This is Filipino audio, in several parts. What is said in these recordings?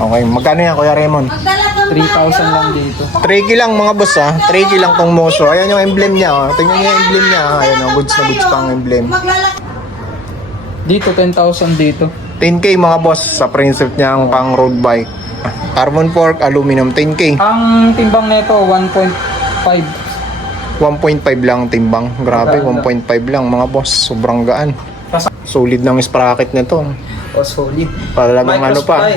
Okay, magkano yan Kuya Raymond? 3,000 lang dito. 3K lang mga boss ha. 3K lang tong moso. Ayan yung emblem niya. Oh. Tingnan niyo yung emblem niya. ah. Ayan oh, goods na goods pang emblem. Dito 10,000 dito. 10K mga boss sa prinsip niyang pang road bike. Carbon fork, aluminum 10K. Ang timbang nito 1.5. 1.5 lang timbang. Grabe, 1.5 lang mga boss. Sobrang gaan. Solid ng sprocket nito. O solid. Talagang ano pa.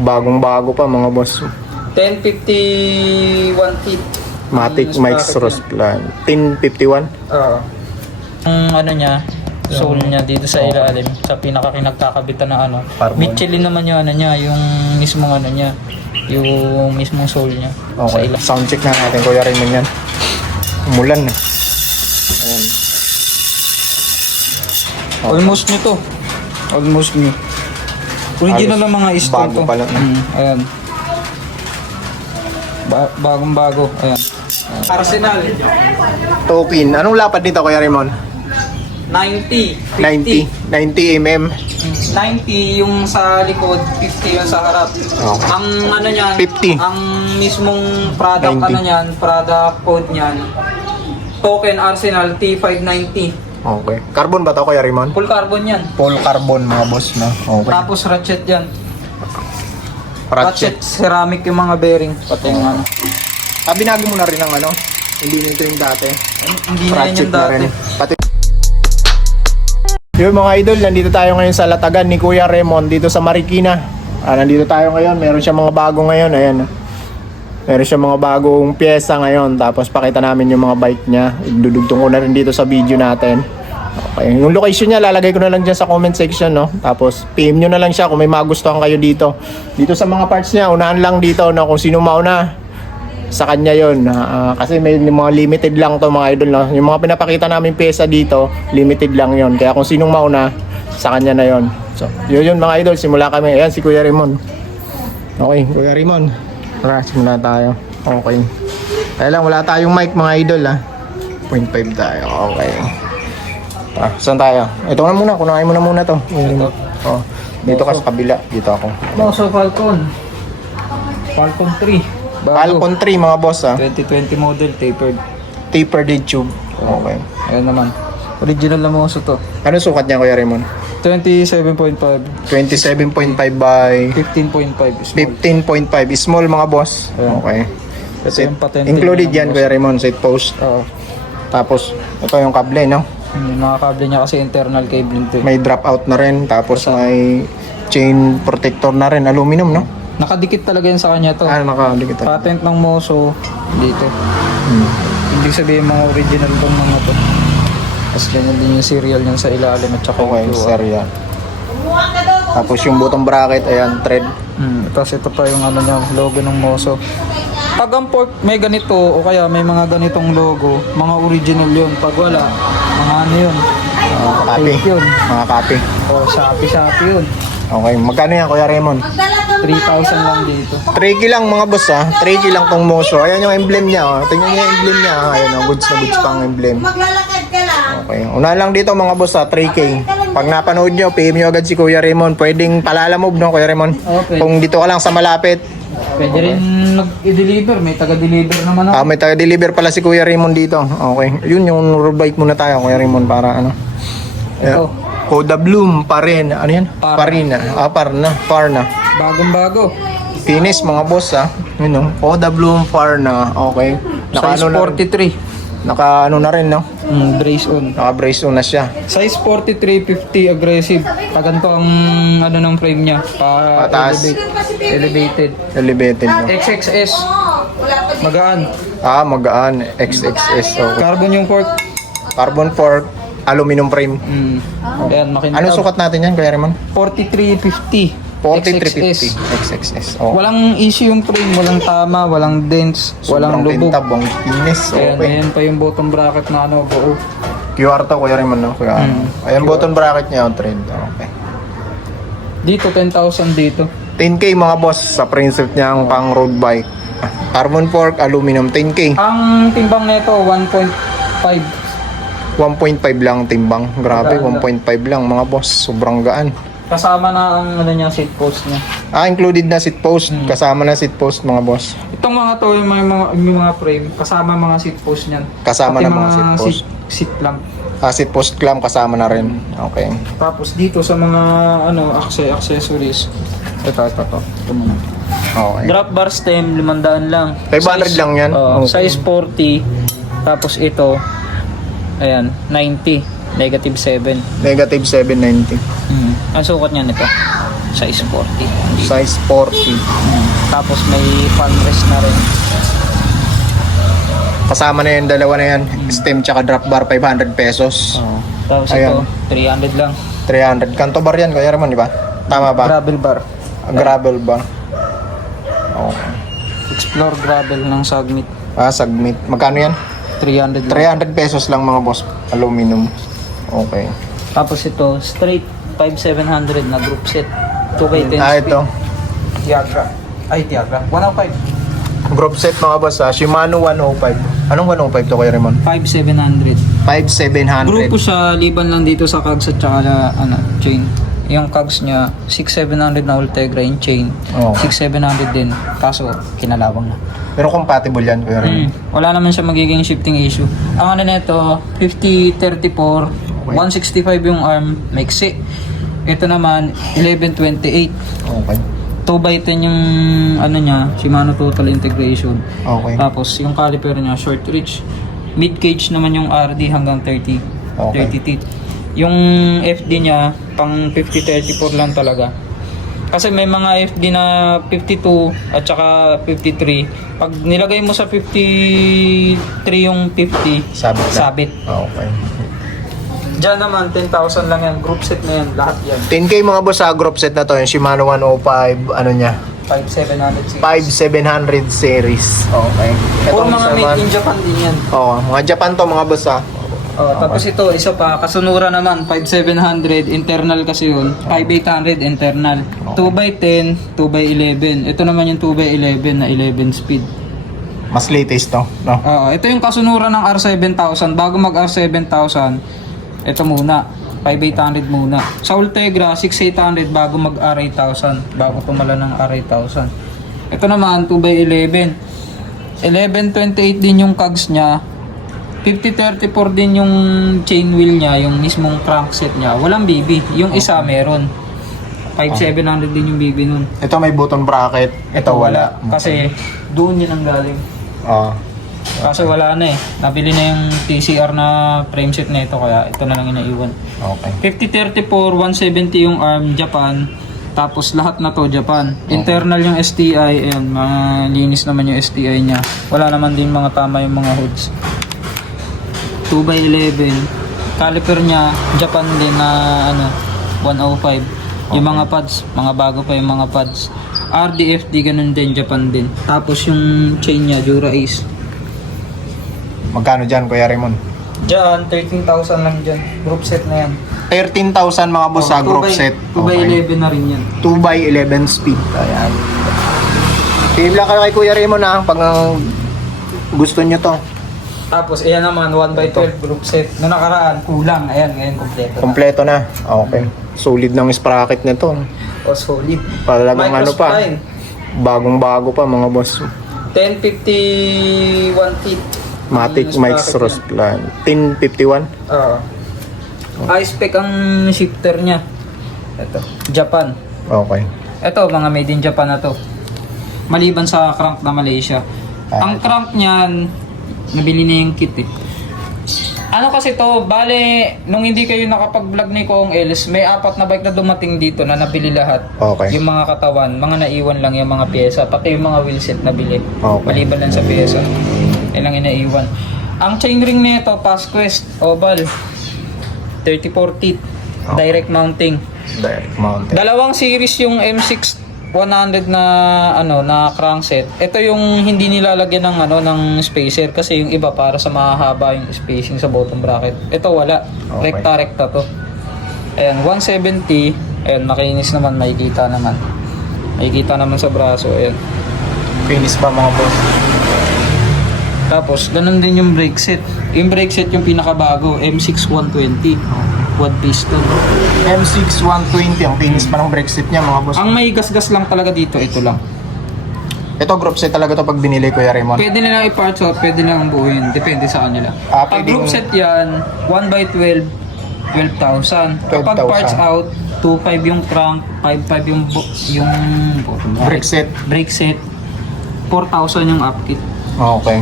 Bagong bago pa mga boss. 1051 feet. Matic Yung Mike's sprocket Rosplan. 1051. Oo. Ang ano niya, soul niya dito sa ilalim, sa pinaka kinagkakabitan na ano. Carbon. Michelin naman yung ano niya, yung mismong ano niya, yung mismong soul niya. Sa Okay. ilalim. Sound check na natin Kuya Raymond yan. Umulan na. Ayan. Almost new to. Almost new. Original lang mga stone bago to. pala? Mm, ayan. Ba- bagong bago. Ayan. Arsenal. Token. Anong lapad nito Kuya Raymond? 90. 90. 90 mm. 90 yung sa likod, 50 yung sa harap. Okay. Ang ano niyan, 50. ang mismong product 90. ano niyan, product code niyan. Token Arsenal T590. Okay. Carbon ba to Kuya Raymond? Full carbon yan. Full carbon mga boss na. Okay. Tapos ratchet yan. Ratchet. Ratchet ceramic yung mga bearing. Pati yung ano. Ah, binago mo na rin ang ano? Hindi nito yung dati. Hindi na yung na dati. Pati Yun mga idol, nandito tayo ngayon sa Latagan ni Kuya Raymond dito sa Marikina. Ah, nandito tayo ngayon, meron siya mga bago ngayon, ayan. Meron siya mga bagong pyesa ngayon, tapos pakita namin yung mga bike niya. Idudugtong ko na rin dito sa video natin. Okay. Yung location niya, lalagay ko na lang dyan sa comment section, no? Tapos, PM nyo na lang siya kung may magustuhan kayo dito. Dito sa mga parts niya, unahan lang dito, no? Kung sino mauna, sa kanya yon kasi may mga limited lang to mga idol no? yung mga pinapakita namin pyesa dito limited lang yon kaya kung sinong mauna sa kanya na yon so yun yun mga idol simula kami ayan si Kuya Raymond okay Kuya Raymond tara simula tayo. Okay. Kaya lang wala tayong mic mga idol ha 0.5 tayo. Okay. Ah, saan tayo? Ito na muna kunain mo na muna to. Oh, dito ka sa kabila. Dito ako. Moso Falcon. Falcon 3. Bago. Falcon 3 mga boss ha 2020 model tapered. tapered tube. Okay. Ayan naman. Original na Moso to. ano sukat niya Kuya Raymond 27.5. 27.5 by 15.5 small. 15.5 small mga boss. Ayan. Okay. Ito yung patente Included niya yan ng Kuya Raymond sa post. Oo. Tapos ito yung kable no. Yung mga kable niya kasi internal cabling to. eh. May drop out na rin tapos may chain protector na rin aluminum no. Nakadikit talaga yan sa kanya to. Ah nakaligit. Patent ng Moso dito. Hmm. Hindi sabihin mga original tong mga to. Tapos ganyan din yung serial niyan sa ilalim at saka Okay, yung yan. Tapos yung bottom bracket ayan thread. Hmm, tapos ito pa yung ano niya, logo ng Moso. Pag ang pork may ganito o kaya may mga ganitong logo, mga original yun. Pag wala, mga ano yun. Uh, Copy. fake yun. Mga copy. O Shopee-Shopee yun. Okay, magkano yan Kuya Raymond? 3,000 lang dito. 3K lang mga boss ha. 3K lang tong moso. Ayan yung emblem niya. Oh. Tingnan niyo yung emblem niya. ah. Ayan oh, goods na goods pang emblem. Maglalakad. Okay. Una lang dito mga boss ha, 3K. Pag napanood nyo, PM nyo agad si Kuya Raymond. Pwedeng palalamove no, Kuya Raymond? Okay. Kung dito ka lang sa malapit. Pwede rin nag-deliver. May taga-deliver naman ako. Ah, may taga-deliver pala si Kuya Raymond dito. Okay. Yun yung road bike muna tayo, Kuya Raymond, para ano. Ito. Koda Bloom pa rin. Ano yan? Par. Parina. Ah, Parna. Parna. Bagong-bago. Finish mga boss ha. Yun no. Koda Bloom Parna. Okay. Naka Size ano na, rin- 43. naka ano na rin no. Mm, brace on. Naka brace on na siya. Size 43, 50 aggressive. Pag ganito ang ano ng frame niya. Pa Pataas. elevate- elevated. Elevated no. XXS. Magaan. Ah, magaan. XXS. Okay. Carbon yung fork. Carbon fork. Aluminum frame. Mm. Ayan, makintab. Ano sukat natin yan, Kuya Raymond? 4350. 4350 XXS. XXS. Oh. Walang issue yung frame, walang tama, walang dents, walang lubog. tintab, ang finish. Ayan, Okay. ayan pa yung bottom bracket na ano, buo. QR to, Kuya Raymond, no? Kuya. Mm. Ayan, button bracket niya, yung trend. Okay. Dito, 10,000 dito. 10K mga boss sa prinsip niyang pang road bike. Carbon fork, aluminum, 10K. Ang timbang nito, 1.5. 1.5 lang timbang. Grabe, Gaan 1.5 lang mga boss. Sobrang gaan. Kasama na ang ano niya, seat post niya. Ah, included na seat post. Kasama na seat post mga boss. Itong mga to, yung mga, yung mga frame, kasama mga seat post niyan. Kasama Pati na mga seat post. Seat, seat lamp. Ah, seat post clamp kasama na rin. Okay. Tapos dito sa mga ano, acce- accessories. Ito, ito, ito. Ito muna. Okay. Drop bar stem, 500 lang. 500 lang yan? Oo, Okay. Size 40. Tapos ito, ayan, 90. Negative 7. Negative 790. Hmm. Ang sukat niya nito, size 40. Size 40. Hmm. Tapos may fan rest na rin. Kasama na yung dalawa na yan. Stem tsaka drop bar 500 pesos. Oo. Tapos Ayan. ito, 300 lang. 300. Kanto bar yan, Kuya Ramon, di ba? Tama ba? Gravel bar. Gravel ba? Okay. Explore gravel ng Sagmit. Ah, submit. Magkano yan? 300 lang. 300 pesos lang mga boss. Aluminum. Okay. Tapos ito, straight 5700 na group set. 2 x 10 Ah, ito. Tiagra. Ay, Tiagra. 105. Group set mga boss ah. Shimano 105. Anong 105 to Kuya Ramon? 5700. 5700. Grupo siya, liban lang dito sa cogs at saka ano, chain. Yung cogs niya, 6700 na Ultegra yung chain. Oo. 6700 din. Kaso, kinalawang na. Pero compatible yan Kuya Ramon. Mm, wala naman siya magiging shifting issue. Ang ano nito, 5034, 165 yung arm, maiksi. Ito naman, 1128. Okay. 2 by 10 yung ano niya, Shimano Total Integration. Okay. Tapos yung caliper niya, short reach. Mid cage naman yung RD hanggang 30. Okay. 30 teeth. Yung FD niya, pang 50-34 lang talaga. Kasi may mga FD na 52 at saka 53. Pag nilagay mo sa 53 yung 50, Sabit lang. sabit. Okay. Diyan naman, 10,000 lang yan. Group set na yan, lahat yan. 10k mga boss sa group set na to. Yung Shimano 105, ano niya? 5,700 5700 series. Okay. Itong mga made in Japan din yan. Oo, mga Japan to mga boss ah. Oh, tapos ito, isa pa, kasunura naman, 5700, internal kasi yun. 5800 internal. 2x10, 2x11. Ito naman yung 2x11 na 11 speed. Mas latest to, no? Oo, ito yung kasunura ng R7000. Bago mag R7000, ito muna. 5800 muna. Sa Ultegra, 6800 bago mag R8000. Bago tumala ng R8000. Ito naman, 2x11. 1128 din yung cogs niya. 5034 din yung chain wheel niya, yung mismong crankset niya. Walang BB. Yung isa meron. 5700 din yung BB nun. Ito may button bracket. Ito wala. Kasi doon yun ang galing. Oo. Kaso wala na eh. Nabili na yung TCR na frameset na ito kaya ito na lang inaiwan. Okay. 5034, 170 yung ARM Japan. Tapos lahat na to Japan. Internal yung STI, ayan, malinis naman yung STI niya. Wala naman din mga tama yung mga hoods. 2x11. Caliper niya, Japan din na ano, 105. Yung mga pads, mga bago pa yung mga pads. RDFD ganun din, Japan din. Tapos yung chain niya, Dura Ace. Magkano dyan, Kuya Raymond? Diyan, 13,000 lang dyan. Group set na yan. 13,000 mga boss sa group set. 2 by 11 na rin yan. 2 by 11 speed. Ayan. Team lang kayo kay Kuya Raymond ha, pag uh, gusto nyo to. Tapos, ayan naman, 1 by 12 group set. Noong nakaraan, kulang. Ayan, ngayon, kompleto na. Kompleto na. Okay. Solid ng sprocket nito. O, solid. Talagang ano pa. Microspline. Bagong bago pa mga boss. 1051 feet. Matic Yung Mike's Rostline. 1051. niya. Oo. High spec ang shifter niya. Ito. Japan. Okay. Ito, mga made in Japan na to. Maliban sa crank na Malaysia. Ah. Ang crank niyan, nabili na yung kit eh. Ano kasi to, bale, nung hindi kayo nakapag-vlog ni Kong Els, may apat na bike na dumating dito na nabili lahat. Okay. Yung mga katawan, mga naiwan lang yung mga pyesa, pati yung mga wheelset nabili. Okay. Maliban lang sa pyesa. Yan lang yung naiwan. Ang chainring nito, Pasquest, oval. 34 teeth. Direct mounting. Direct mounted. Dalawang series yung M6 100 na ano na crankset. Ito yung hindi nilalagyan ng ano ng spacer kasi yung iba para sa mahaba yung spacing sa bottom bracket. Ito wala. Okay. Rekta-rekta to. Ayan, 170. Ayan, makinis naman, makikita naman. Makikita naman sa braso. Ayan. Finish pa mga boss. Tapos, ganun din yung brake set. Yung brake set yung pinakabago, M6 120. quad piston. M6 120, ang tinis pa ng brake set niya mga boss. Ang may gasgas lang talaga dito, ito lang. Ito group set talaga to pag binili Kuya Raymond. Pwede nilang i-parts out, pwede nilang buuin. Depende sa kanila. Ah, Pag pwedeng- group set yan, 1 by 12, 12,000. Kapag 12,000. parts out, 2.5 yung crank, 5.5 yung bu- yung Brake set. brake set, 4,000 yung upkit. Okay.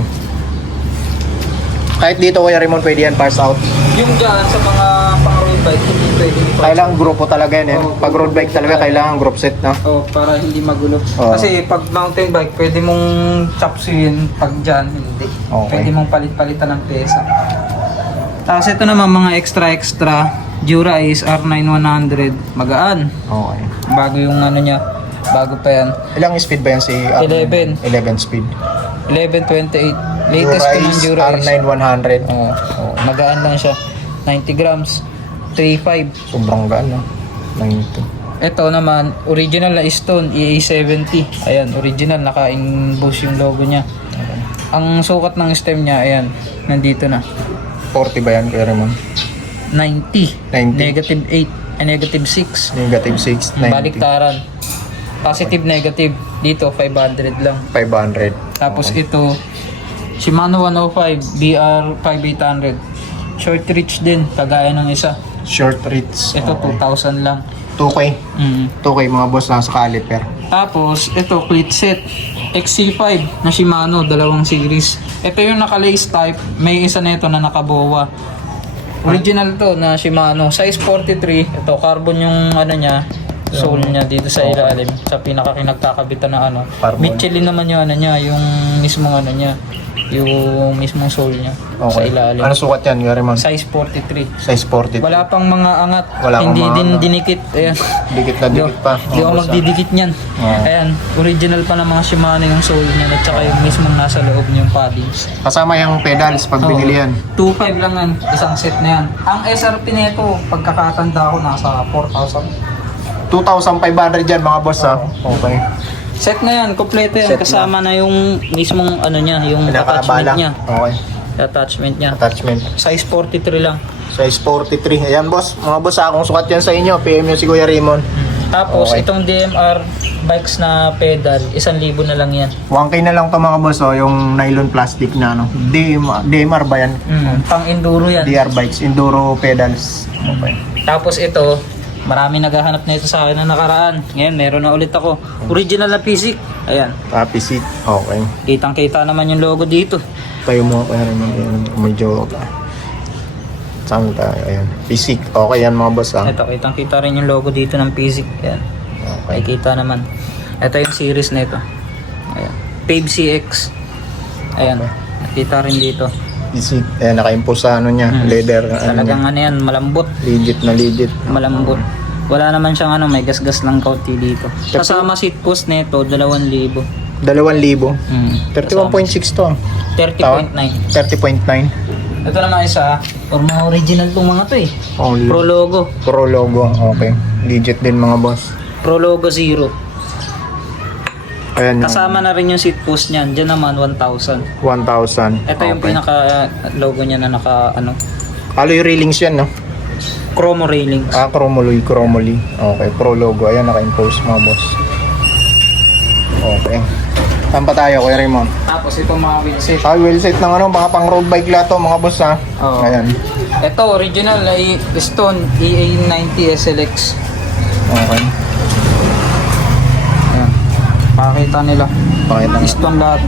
Kahit dito Kuya Raymond pwede yan pass out. Yung dyan sa mga pang road bike, hindi pwede i-parts Kailangan grupo talaga yan. eh. Pag road bike talaga kailangan group set no? Oh, para hindi magulo. Oo. Kasi pag mountain bike, pwede mong chopsuin. Pag dyan, hindi. Okay. Pwede mong palit-palitan ng pesa. Tapos ito naman mga extra-extra. Dura is R9100. Magaan. Okay. Bago yung ano niya. Bago pa yan. Ilang speed ba yan si uh, 11. 11 speed. 1128. Latest ko ng Dura is... R9100. Oh, oh, magaan lang siya. 90 grams. 3.5. Sobrang gaan no? 92. Ito naman, original na Stone EA70. Ayan, original, naka-emboss yung logo niya. Ang sukat ng stem niya, ayan, nandito na. 40 ba yan Kuya Raymond? 90. 90. Negative 8. Ay, negative 6. Negative 6, 90. Baliktaran. Positive, negative. Dito, 500 lang. 500. Tapos ito, Shimano 105 BR 5800. Short reach din, kagaya ng isa. Short reach. Ito, 2,000 lang. 2K. Mm. 2K mga boss lang sa caliper. Tapos, ito, cleat set. XC5 na Shimano, dalawang series. Ito yung naka-lace type. May isa nito na nakabowa. Original to na Shimano. Size 43. Ito, carbon yung ano niya. Sole niya dito sa ilalim. Sa pinaka kinagkakabitan na ano. Carbon. Michelin naman yung ano niya. Yung mismong ano niya. Yung mismong sole niya. Sa Okay. ilalim. Ano sukat yan Kuya Raymond? Size 43. Size 40. Wala pang mga angat. Wala pang Hindi mga din angat. dinikit. Ayan. Dikit na dikit pa. Hindi ako boss, ah. magdidikit niyan. Oo. Ayan, original pa ng mga Shimano yung sole niya at saka yung mismong nasa loob niyong paddings. Kasama yung pedals pag binili yan. 2.5 lang yan, isang set na yan. Ang SRP nito, pagkakatanda ko, nasa 4,000. 2,500 yan mga boss ha. Okay. Set na yan, kompleto yan. Set na. Kasama na. yung mismong ano niya, yung attachment niya. Okay. Attachment niya. Attachment. Size 43 lang. Size 43. Ayan boss. Mga boss ha, kung sukat yan sa inyo, PM nyo si Kuya Raymond. Tapos Okay. itong DMR bikes na pedal, 1,000 na lang yan. 1K na lang to mga boss oh, yung nylon plastic na ano. DMR, DMR ba yan? Mm, pang enduro yan. DR bikes, enduro pedals. Okay. Tapos ito, marami naghahanap na ito sa akin na nakaraan. Ngayon, meron na ulit ako. Original na physic. Ayan, Happy seat. Okay. kitang-kita naman yung logo dito. Tayo mo Raymond. Ayan, medyo Saan tayo? Ayan. Physic. Okay yan mga boss ha. Ito, kitang-kita rin yung logo dito ng physic. Ayan, Okay. makikita naman. Ito yung series na ito. Ayan, Pave CX. Ayan, nakita rin dito. Physic. Ayan, naka-impose sa ano niya. Hmm. Leather. Ano. Talagang ano yan, malambot. Legit na legit. Malambot. Wala naman siyang ano, may gasgas lang kaunti dito. Kasama seat post nito, 2,000. 2,000. Hmm. 31.6 to. ah. 30.9. 30.9. Ito naman isa, or mga original tong mga to eh. Only. Pro logo. Pro logo. Okay. Legit din mga boss. Pro logo zero. Ayan yung Kasama na rin yung seat post niyan. Diyan naman 1,000. 1,000. Ito yung Okay. pinaka logo niya na naka ano, Alloy railings yan, no? Chromo railings. Ah, chromoly, chromoly. Okay, pro logo. Ayan, naka-impose mga boss. Okay. Saan pa tayo, Kuya Raymond? Tapos itong mga wheelset. Ah, wheel set ng ano, mga pang road bike lahat to, mga boss, ha? Oo. Ayan. Ito original ay Stone E EA90 SLX. Okay. Ayan. Pakita nila. Pakita nga. Stone lahat.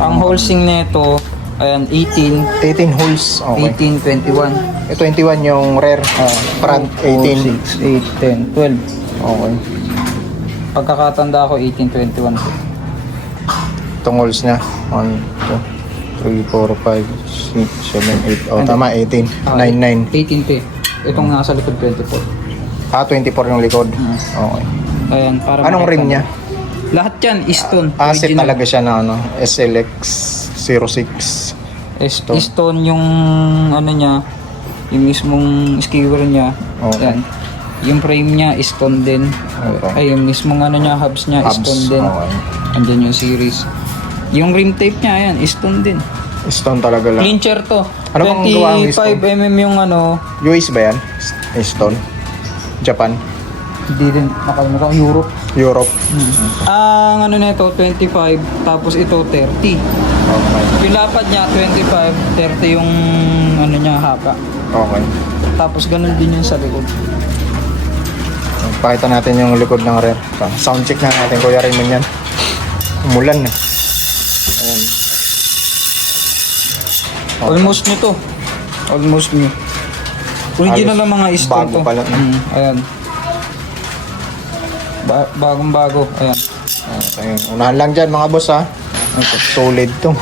Ang wholesing nito, ayan, 18, 18 holes. Okay. 18, 21. Eh, 21 yung rear. Ah, Front, 18. 6, 8, 10, 12. Okay. Pagkakatanda ko, 18, 21. Itong holes niya. 1, 2, 3, 4, 5, 6, 7, 8. Oh, tama, 18. Ah, 9, 9. 18 p. Itong nasa likod, 24. Ah, 24 yung likod. Mm. Okay. Ayan, para Anong makita rim niya? Lahat yan, Stone. Ah, set original. talaga siya na ano, SLX 06. Is- Stone. Stone yung ano niya, yung mismong skewer niya. Okay. Yan. Yung frame niya, stone din. Okay. Ay, yung mismong ano niya, hubs niya, Hubs, stone din. okay. Andyan yung series. Yung rim tape niya, ayan, stone din. Stone talaga lang. Clincher to. Ano bang gawa ang 25 mm yung ano, US ba yan? Stone? Japan? hindi din nakalimutan ko, Europe. Europe? Ang ano nito 25 tapos ito 30. Okay. Yung lapad niya 25, 30 yung ano niya haba. Okay. Tapos ganun din yung sa likod. Pakita natin yung likod ng rear. Sound check na natin, Kuya Raymond yan. Umulan na. Ayan. Almost nito. Almost new. Original Halos ang mga stone bago to. pala, no? Mm, ayan. Ba- bagong bago. Ayan. Okay. Unahan lang dyan mga boss ha. Okay. Solid to.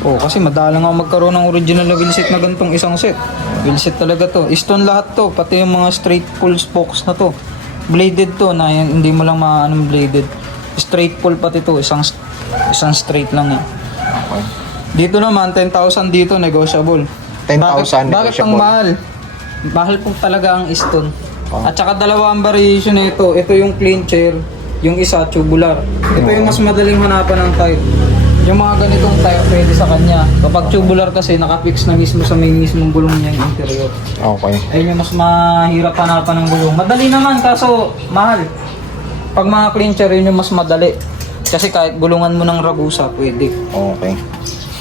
Oh, kasi madalang ako magkaroon ng original na wheelset na gantong isang set. Wheelset talaga to. Stone lahat to, pati yung mga straight pull spokes na to. Bladed to na yan, hindi mo lang maanong bladed. Straight pull pati to, isang isang straight lang yan. Okay. Dito naman 10,000 dito negotiable. 10,000 Bakit, bakit ang negotiable. mahal? Mahal po talaga ang stone. Oh. At saka dalawa ang variation nito. Ito yung clincher, yung isa tubular. Ito yung mas madaling hanapan ng tire. Yung mga ganitong tire pwede sa kanya. Kapag tubular kasi nakapix na mismo sa may mismong gulong niya yung interior. Okay. Ayun yung mas mahirap hanapan ng gulong. Madali naman kaso mahal. Pag mga clincher yun yung mas madali. Kasi kahit gulungan mo ng ragusa, pwede. Okay.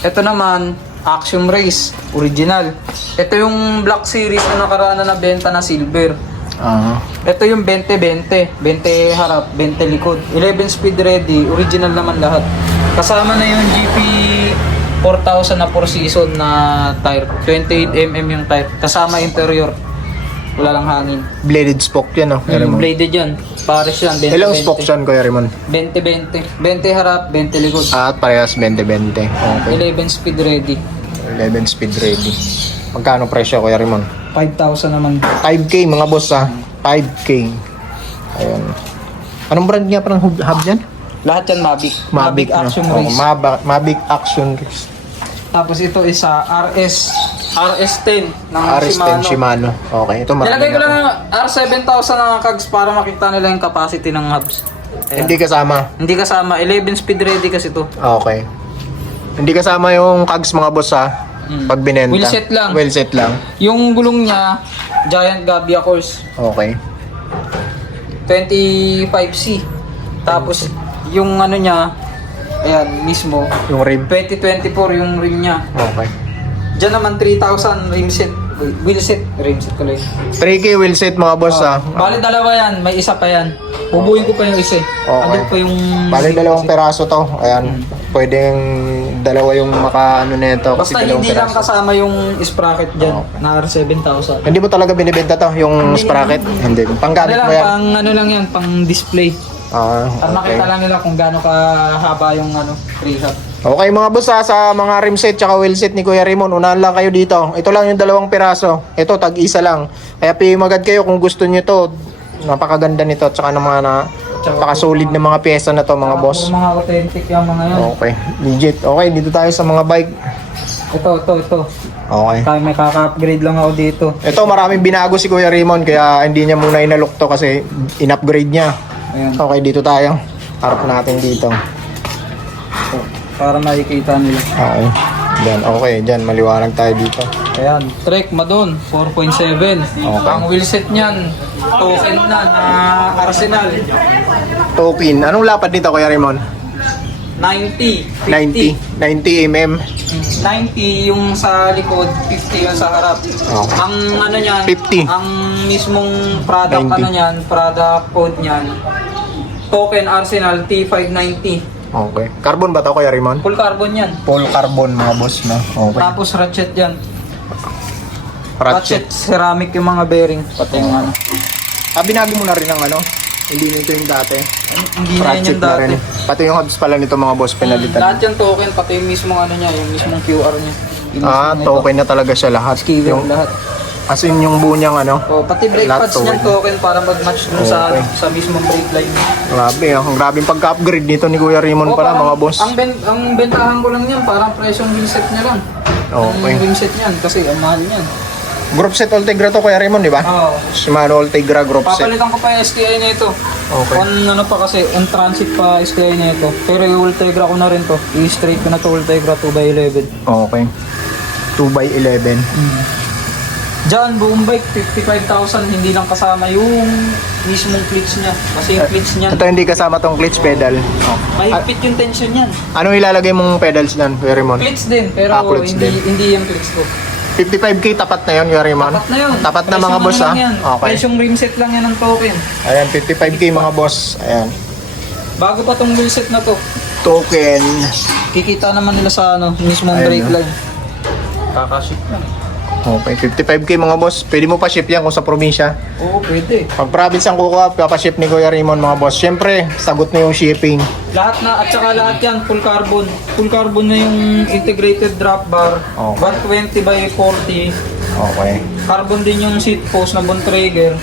Ito naman, Action Race, original. Ito yung Black Series na nakaraan na nabenta na silver. Ah. Ito yung 20-20, 20 harap, 20 likod. 11 speed ready, original naman lahat. Kasama na yung GP 4000 na 4 season na tire. 28mm yung tire. Kasama interior. Wala lang hangin. Bladed spoke yan oh. Kuya Yung Raymond. bladed yan. Pares yan. 20, Ilang spokes yan Kuya Raymond? 20-20. 20 harap, 20 likod. Ah, at parehas 20-20. Okay. 11 speed ready. 11 speed ready. Magkano presyo Kuya Raymond? 5,000 naman. 5K mga boss ha. 5K. Ayun. Anong brand nga parang hub, hub yan? Lahat yan Mavic. Mavic, no? Action Oo, Race. Maba- Mavic Action Race. Tapos ito is sa RS. RS10 ng RS10 Shimano. Okay, ito marami Nilagay ko na lang ang R7000 na kags para makita nila yung capacity ng hubs. Ayan. Hindi kasama. Hindi kasama. 11 speed ready kasi to. Okay. Hindi kasama yung cogs mga boss ha. Mm. Pag binenta. Wheelset lang. Wheelset lang. Yung gulong niya, Giant Gabia course. Okay. 25C. Tapos yung ano niya, ayan mismo, Yung rim. 2024 yung rim niya. Okay. Diyan naman 3,000 rim set. Wheel set. Rim set ko lang. 3K wheelset mga boss ha. Bali dalawa yan, may isa pa yan. Bubuhin ko pa yung isa. eh. Okay. Andun pa yung... Bali dalawang peraso to. Ayan. Pwedeng dalawa yung maka ano nito kasi Basta dalawang hindi lang peraso. kasama yung sprocket dyan na R7000. Hindi mo talaga binibenta to, yung sprocket? Hindi. Ano Panggamit lang, mo yan? pang ano lang yan, pang display. Ah, Para okay. makita lang nila kung gaano kahaba yung ano, rehab. Okay mga boss ha, sa mga rim set tsaka wheel set ni Kuya Raymond, unahan lang kayo dito. Ito lang yung dalawang piraso. Ito, tag-isa lang. Kaya PM agad kayo kung gusto nyo to. Napakaganda nito tsaka ng mga na, napaka-solid na mga pyesa na to mga boss. Mga authentic yung mga yan. Okay, legit. Okay, dito tayo sa mga bike. Ito, ito, ito. Okay. Kaya may kaka-upgrade lang ako dito. Ito, maraming binago si Kuya Raymond kaya hindi niya muna inalok to kasi in-upgrade niya. Ayan. Okay, dito tayo. Harap natin dito. Ito, para makikita nila. Okay. Diyan, okay. Diyan, maliwanag tayo dito. Ayan, Trek Madon 4.7. Ang wheelset niyan, token na na Arsenal. Token. Anong lapad nito, Kuya Raymond? 90. 90. 90 mm. 90 yung sa likod, 50 yung sa harap. Okay. Ang ano niyan, 50. ang mismong product 90. ano niyan, product code niyan. Token Arsenal T590. Okay. Carbon ba to, Kuya Raymond? Full carbon yan. Full carbon, mga boss, no? Okay. Tapos ratchet yan. Ratchet. Ratchet ceramic yung mga bearing. Pati yung ano. Ah, mo na rin ang ano? Hindi nito yung dati. Hindi na Ratchet yung na dati. rin. Pati yung hubs pala nito, mga boss, pinalitan. lahat yung token, pati yung mismong ano niya, yung mismong QR niya. Yung Ah, mismong token na talaga siya lahat. ito. Skiver Yung, lahat. as in yung buo niyang ano. Oh, pati brake Lahat pads niyan token. token para mag-match dun sa Okay. sa mismong brake line. Grabe, ah. Ang grabing pagka-upgrade nito ni Kuya Raymond Oh, pala, parang- mga boss. Ang, ben, ang bentahan ko lang yan, parang presyong wheelset niya lang. Okay. Ang wheelset niyan, kasi ang mahal niyan. Group set Ultegra to Kuya Raymond, di ba? Oo. Shimano Ultegra group set. Papalitan ko pa yung STI na ito. Okay. On ano pa kasi, on transit pa STI na ito. Pero yung Ultegra ko na rin to. I-straight ko na to Ultegra 2x11. Okay. 2x11. Diyan, buong bike, 55,000. Hindi lang kasama yung mismong clutch niya. Kasi yung clutch niya, Ito hindi kasama tong clutch pedal. Oh. mahigpit yung tension niyan. Anong ilalagay mong pedals niyan, Kuya Raymond? Clutch din, pero Ah, clutch hindi din. hindi yung clutch ko. 55k tapat na yun, Raymond? Tapat na yun. Tapat na mga boss, ha? yan. Okay. Presyong rim set lang yan ng token. Ayan, 55k mga boss. Ayan. Bago pa tong wheel set na to, Token. kikita naman nila sa ano, mismong Ayun, brake no? line. Kakaship lang. Okay, 55k mga boss. Pwede mo pa ship yan kung sa probinsya. Oo, pwede. Pag province ang kukuha, papaship ni Kuya Raymond mga boss. Siyempre, sagot na yung shipping. Lahat na, at saka lahat yan, full carbon. Full carbon na yung integrated drop bar. Okay. 120 by 40. Okay. Carbon din yung seat post na Bontrager.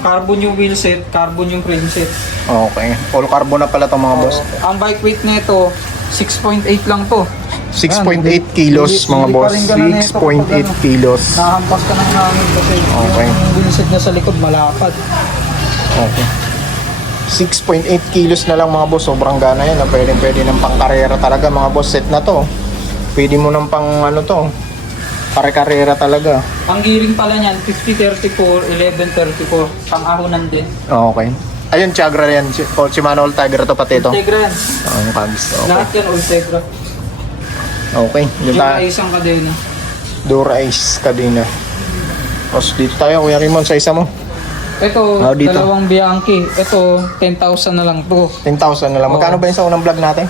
Carbon yung wheel set, carbon yung frame set. Okay. All carbon na pala itong mga boss. Ang bike weight nito, 6.8 lang to. 6.8 kilos mga boss. rin ganun na ito kapag 6.8 ano. kilos. Nahampas ka ng hangin kasi Okay. yung set niya sa likod malapad. Okay. 6.8 kilos na lang mga boss. Sobrang gana yan. Pwede pwede ng pangkarera talaga mga boss. Set na to. Pwede mo ng pang ano to. Kare-karera talaga. Ang gearing pala niyan, 50-34, 11-34. Pang-ahonan din. Okay. Ayun, Chagra yan. Si- oh, Shimano All Tiger to pati ito. Integra yan. Oh, yung cabs. Okay. Lahat yan Ultegra. Okay. Yung Yung ta- isang kadena. Dura Ice kadina. Tapos dito tayo, Kuya Raymond, sa isa mo. Ito, Ah, dito. dalawang Bianchi. Ito, 10,000 na lang to. 10,000 na lang. Magkano ba yun sa unang vlog natin?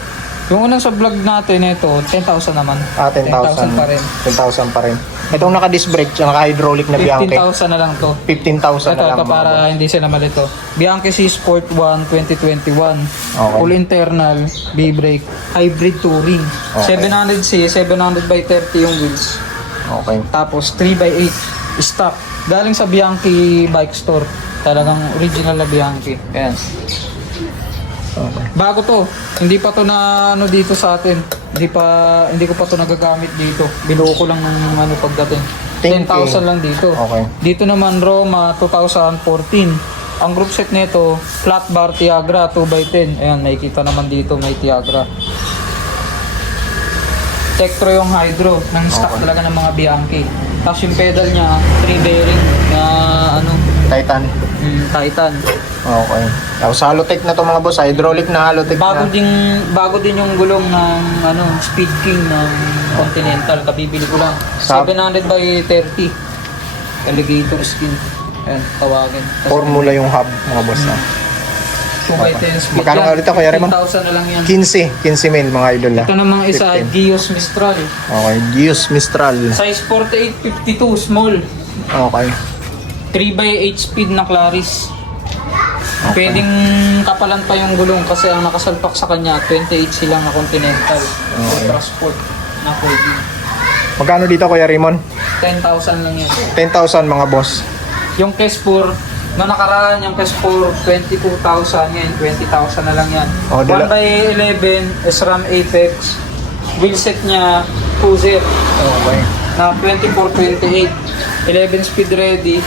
Yung unang sa vlog natin, ito, 10,000 naman. Ah, 10,000. 10,000 pa rin. 10,000 pa rin. Itong naka-disc brake, naka-hydraulic na Bianchi. 15,000 na lang to. 15,000 Ito, na lang. ito mga para boss. hindi sila malito. Bianchi C Sport 1 2021. Okay. Full internal, B-brake, hybrid touring. Okay. 700C, 700 by 30 yung wheels. Okay. Tapos 3x8 stock. Galing sa Bianchi Bike Store. Talagang original na Bianchi. Ayan. Okay. Bago to. Hindi pa to na ano dito sa atin. Hindi pa hindi ko pa to nagagamit dito. Binuo ko lang ng ano pagdating. 10K. 10,000 lang dito. Okay. Dito naman Roma 2014. Ang group set nito, flat bar Tiagra 2x10. Ayan, nakikita naman dito may Tiagra. Tektro yung hydro, ng stock talaga ng mga Bianchi. Tapos yung pedal niya, 3 bearing na ano, Titan. mm, Titan. Okay. Tapos halotech na to mga boss. Hydraulic na halotech Bago na. din bago din yung gulong ng ano Speed King ng Continental kabibili ko lang. Sa- 700 by 30. Alligator skin. Ayan, tawagin. Tapos Formula yung hub mga boss. Na. 2 by 10 speed. Magkano nga ulit ako, Kuya Raymond? 15,000 na lang yan. 15. 15 mil mga idol na. Ito namang isa, 15. Gios Mistral. Okay. Gius Mistral. Size 48-52, small. Okay. 3 by 8 speed na Claris. Pwedeng kapalan pa yung gulong kasi ang nakasalpak sa kanya 28 silang na Continental. Ultra Sport na pwede. Magkano dito Kuya Raymond? 10,000 lang yan. 10,000 mga boss. Yung Kespur, na nakaraan yung Kespur, 22,000 yan, 20,000 na lang yan. Oh, dila- 1x11, SRAM Apex, wheel set niya, 2-zip, Okay. na 24-28, 11 speed ready,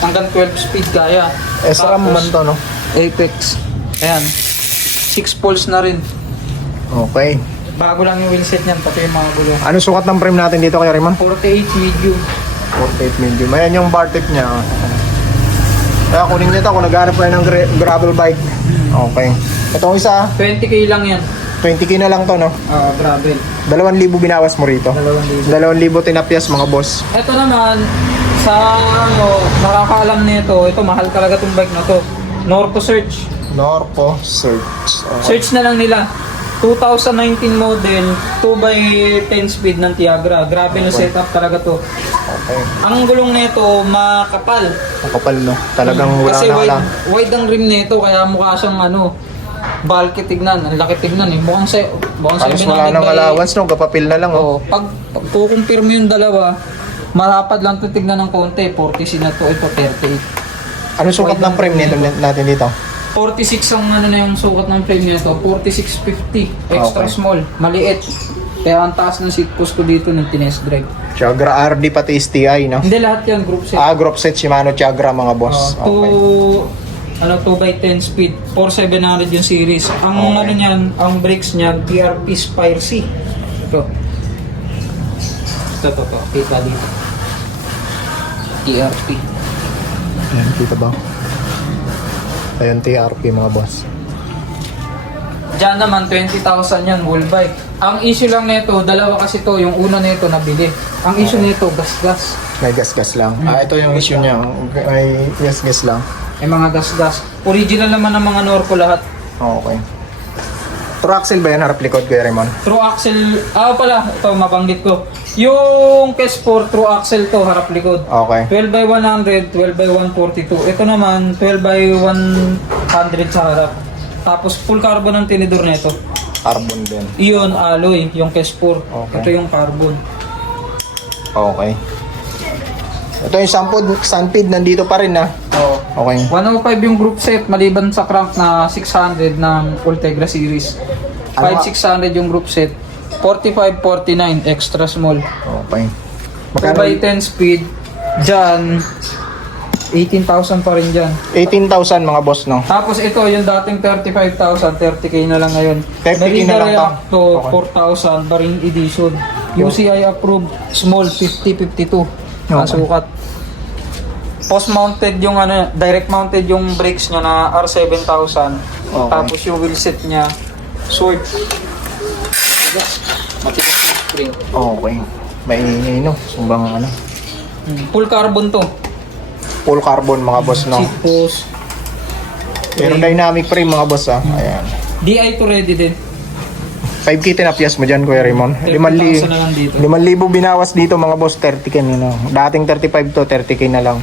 hanggang 12 speed kaya. SRAM Tapos, man to no? Apex, ayan, 6 poles na rin. Okay. Bago lang yung wheel set niyan, pati yung mga gulong. Ano sukat ng frame natin dito Kuya Raymond? 48 medium. 48 medium. Ayan yung bar tip niya. Kaya kunin niyo to kung naghanap kayo ng gra- gravel bike. Okay. Itong isa, 20k lang yan. 20k na lang to, no? Ah, gravel. 2,000 binawas mo rito. 2,000. 2,000 tinapyas mga boss. Ito naman, sa ano, nakakaalam nito, ito mahal talaga tong bike na to. Norco Search. Norco Search. Okay. Search na lang nila. 2019 model, 2x10 speed ng Tiagra. Grabe na setup talaga to. Okay. Ang gulong nito, makapal. Makapal, no? Talagang wala Kasi na wide, wala. wide ang rim nito, kaya mukha siyang ano, bulky tignan. Ang laki tignan eh. Mukhang, se, mukhang Halos 700 wala nang allowance, no? Kapapil na lang, oh. Pag, pag kukumpir mo yung dalawa, marapad lang titignan ng konti. 40 na to, ito 38. Ano sukat ng frame nito natin dito? 46 ang ano na yung sukat ng frame nito, 4650. Extra Okay. small, maliit. Kaya ang taas ng seat post ko dito ng tinest drive. Chagra RD pati STI, no? Hindi lahat yan, group set. Ah, group set Shimano Chagra mga boss. Uh, Okay. two, ano, 2x10 speed, 4700 yung series. Ang Okay. ano niyan, ang brakes niyan, TRP Spire C. Ito. Ito, ito, ito. Kita dito. TRP. Ayan, kita ba? Ayan, TRP mga boss. Diyan naman, 20,000 yan, whole bike. Ang issue lang nito, dalawa kasi to, yung una nito nabili. Ang issue nito, gas-gas. May gas-gas lang. Ah, ito yung issue niya. May gas-gas lang. May mga gas-gas. Original naman ng mga Norco lahat. Okay. True axle ba yan? Harap likod, Kuya Raymond? True axle, ah pala, ito mabanggit ko. Yung K-Sport, true axle to, harap likod. Okay. 12 by 100, 12 by 142. Ito naman, 12 by 100 sa harap. Tapos full carbon ang tinidor nito. Carbon din. Iyon, alloy, yung K-Sport. Okay. Ito yung carbon. Okay. Ito yung sampud, sunpid, nandito pa rin na. Oo. Okay. 105 yung group set, maliban sa crank na 600 ng Ultegra series. Ano 5600 yung group set. 4549 extra small. Okay. 2 by 10 speed. Diyan, 18,000 pa rin dyan. 18,000 mga boss, no? Tapos ito, yung dating 35,000, 30k na lang ngayon. 30K na lang to? to 4,000 Baring Edition. UCI approved, small, 50-52. Ang Okay. sukat. Post mounted yung ano, direct mounted yung brakes niya na R7000. Okay. Tapos yung wheel set niya, short. Matigas yung spring. Okay. Maingay, no? Sumbang ano. Hmm, Full carbon to. Full carbon mga boss, no? Seat post. Pero dynamic frame mga boss, ah. Ayan. DI to ready din. 5K tinapyas mo dyan, Kuya Raymond. 30,000 na lang dito. 5,000 binawas dito mga boss, 30k na lang. Dating 35 to, 30k na lang.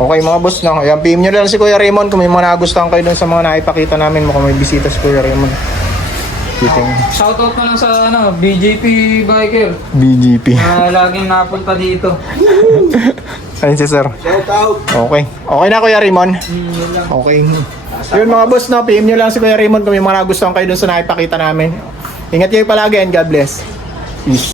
Okay mga boss, no? Ayan, PM nyo lang si Kuya Raymond kung may mga nagustuhan kayo dun sa mga naipakita namin mo kung may bisita si Kuya Raymond. Kiting Shoutout na lang sa ano, BJP Biker. BGP. na laging napunta dito. Ayun si sir. Okay. Okay na Kuya Raymond. Yun lang. Okay. Yun mga boss, no? PM nyo lang si Kuya Raymond kung may mga nagustuhan kayo dun sa naipakita namin. Ingat kayo palagi and God bless. Peace.